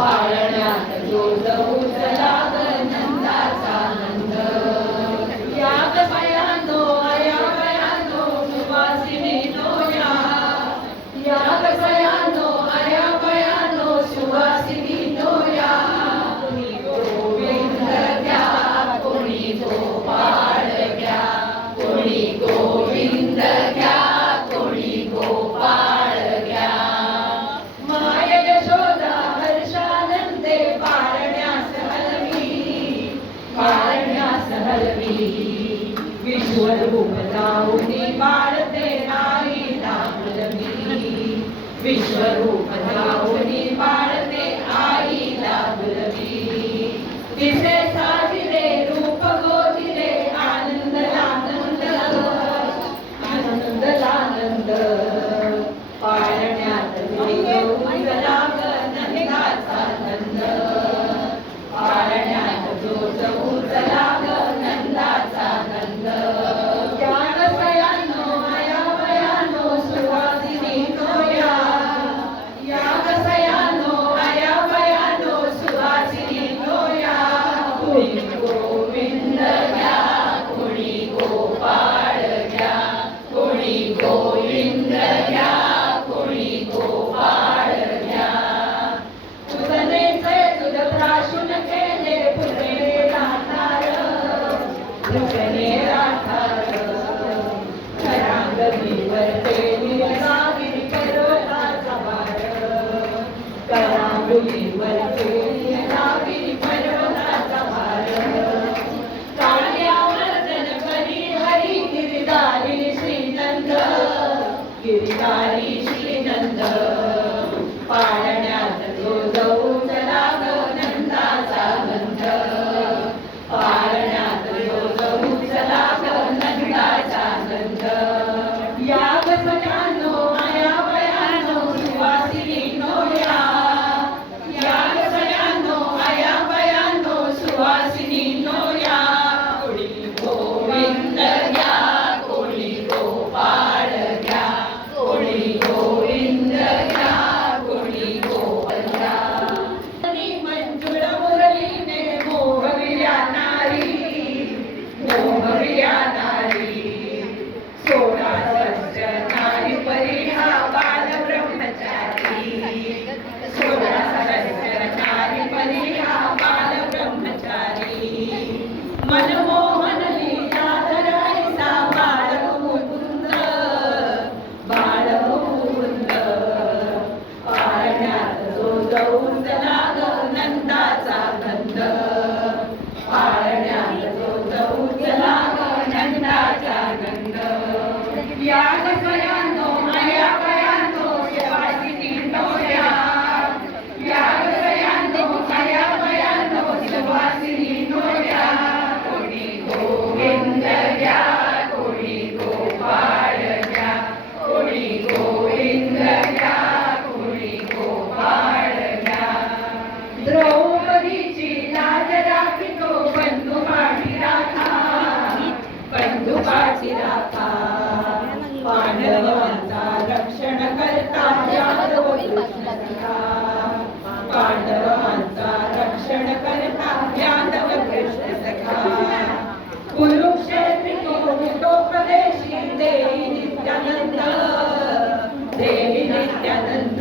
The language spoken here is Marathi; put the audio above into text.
पाळण्यात जो जाऊ चला ग नंदाचा नंद. या ग बयानो या बयानो सुवासिनीनो या. या ग बयानो या बयानो सुवासिनीनो या. कोणी गोविंद घ्या कोणी गोपाळ घ्या. कोणी गोविंद घ्या कोणी गोपाळ घ्या. माय यशोदा हर्षानंदे पाळण्यास हलवी. पाळण्यास हलवी. विश्वरूप लावणी बाळते आईला बुलवी. विश्वरूप लावणी बाळते आईला बुलवी. तिचे साजिरे रूप गोजिरे आनंद आनंद आनंद आनंद. पाळण्यात उजला ग नंदाचा नंद. पाळण्यात उजला ग नंदाचा नंद. या ग बयानो या बयानो सुवासिनीनो या. या ग बयानो या बयानो सुवासिनीनो या. कोणी गोविंद घ्या कोणी गोपाळ घ्या. कोणी गोविंद घ्या कोणी गोपाळ घ्या. तुझनेचे तुझ प्राशुन केले पुतळे राठार. पुतळे राठार. करांगलीवरते निळागिरी पर्वताचा भार. करांगलीवरते निळागिरी पर्वताचा भार. काळ्यावर्तन करी हरी गिरिधारी श्रीनंद. गिरिधारी श्रीनंद. पाळण्यात जो जाऊ चला ग नंदाचा नंद. पाळण्यात जो जाऊ चला ग नंदाचा नंद. या ग बयानो या बयानो सुवासिनीनो या. या ग बयानो या बयानो सुवासिनीनो या. कोणी गोविंद घ्या कोणी गोपाळ घ्या. कोणी गोविंद घ्या कोणी गोपाळ घ्या. मंजुळ मुरलीने मोहविल्या नारी. मोहविल्या नारी. 16 सहस्र नारी परी हा बाल ब्रह्मचारी. 16 सहस्र नारी परी हा बाल ब्रह्मचारी. मनमोहन लीला धरायचा बाळ मुकुंद. बाळ मुकुंद. पाळण्यात जो जाऊ चला ग नंदाचा नंद. पाळण्यात जो जाऊ चला ग नंदाचा नंद. या ग बयानो या बयानो सुवासिनीनो या. या ग बयानो या बयानो सुवासिनीनो या. कोणी गोविंद घ्या कोणी गोपाळ घ्या. कोणी गोविंद घ्या कोणी गोपाळ घ्या. द्रौपदीची लाज राखितो बंधू पाठी राखा. बंधू पाठी राखा. पांडवांचा रक्षण करता यादव कृष्ण सखा. पांडवांचा रक्षण करता यादव कृष्ण सखा. कुरुक्षेत्री हितोपदेशी देई नित्यानंद. देई नित्यानंद.